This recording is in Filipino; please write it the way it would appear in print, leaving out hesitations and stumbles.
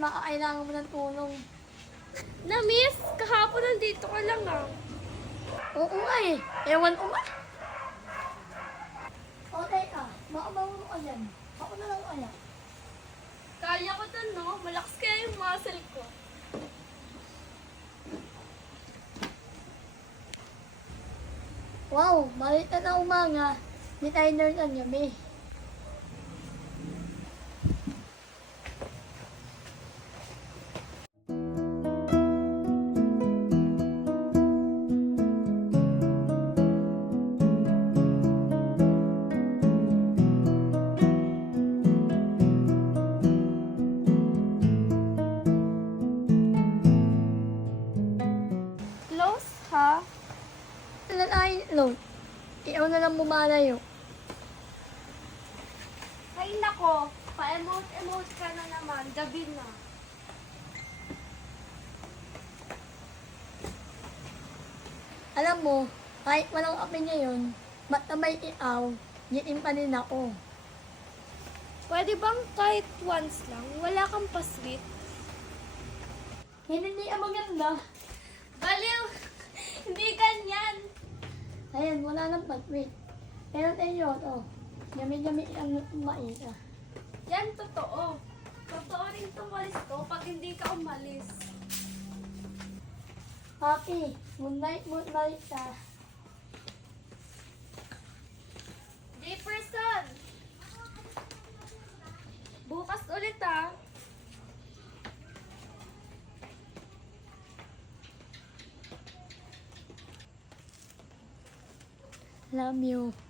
makakailangan mo ng tulong. Na-miss, kahapon nandito ka lang ah. Oo nga eh. Ewan ko nga. O, teka. Baka marunong ka yan. Ako na lang kaya. Kaya ko to no, malakas kaya yung muscle ko. Wow, malita na umaga. Di tayo nerd ang yami. Close ha? Ilan ay load? Ikaw na lang bumalayo. Ay nako, pa-emote ka na naman, gabi na. Alam mo, kahit walang kape ngayon, ba't na may iaw, yiin pa rin ako. Pwede bang kahit once lang, wala kang pa-sweet? Hindi ang maganda. Baliw! Hindi ganyan! Ayan, wala nang patwit. Pero tayo, oh. Yami-yami ang maita. Yan totoo. Totoo rin tumalis to pag hindi ka umalis. Happy, moonlight ka. Jefferson! Bukas ulit ah. Love you.